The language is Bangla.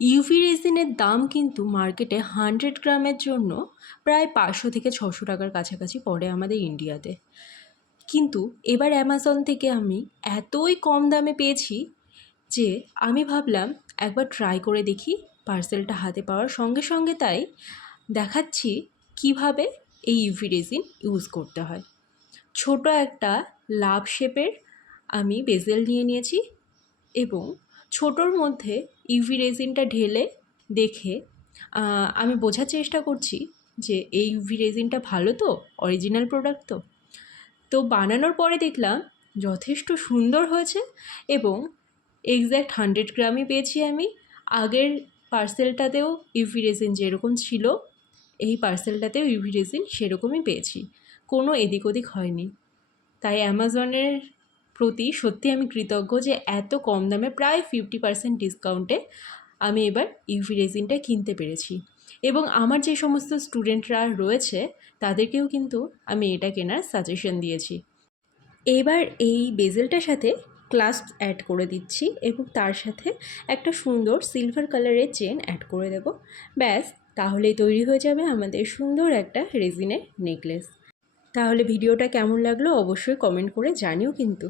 ইউভি রেজিনের দাম কিন্তু মার্কেটে 100 গ্রামের জন্য প্রায় 500 থেকে 600 টাকার কাছাকাছি পড়ে আমাদের ইন্ডিয়াতে। কিন্তু এবার অ্যামাজন থেকে আমি এতই কম দামে পেয়েছি যে আমি ভাবলাম একবার ট্রাই করে দেখি। পার্সেলটা হাতে পাওয়ার সঙ্গে সঙ্গে তাই দেখাচ্ছি কিভাবে এই ইউভি রেজিন ইউজ করতে হয়। ছোট একটা লাভ শেপের আমি বেজেল নিয়ে নিয়েছি এবং ছোটোর মধ্যে ইউভি রেজিনটা ঢেলে দেখে আমি বোঝার চেষ্টা করছি যে এই ইউভি রেজিনটা ভালো তো, অরিজিনাল প্রোডাক্ট তো। তো বানানোর পরে দেখলাম যথেষ্ট সুন্দর হয়েছে এবং এক্স্যাক্ট 100 গ্রামই পেয়েছি আমি। আগের পার্সেলটাতেও ইউভি রেজিন যেরকম ছিল এই পার্সেলটাতেও ইউভি রেজিন সেরকমই পেয়েছি, কোনো এদিক ওদিক হয়নি। তাই অ্যামাজনের প্রতি সত্যি আমি কৃতজ্ঞ যে এত কম দামে প্রায় 50% ডিসকাউন্টে আমি এবার ইউভি রেজিনটা কিনতে পেরেছি। এবং আমার যে সমস্ত স্টুডেন্টরা রয়েছে তাদেরকেও কিন্তু আমি এটা কেনার সাজেশন দিয়েছি। এবার এই বেজেলটার সাথে ক্লাস্প অ্যাড করে দিচ্ছি এবং তার সাথে একটা সুন্দর সিলভার কালারের চেন অ্যাড করে দেব। ব্যাস, তাহলেই তৈরি হয়ে যাবে আমাদের সুন্দর একটা রেজিনের নেকলেস। তাহলে ভিডিওটা কেমন লাগলো অবশ্যই কমেন্ট করে জানিও কিন্তু।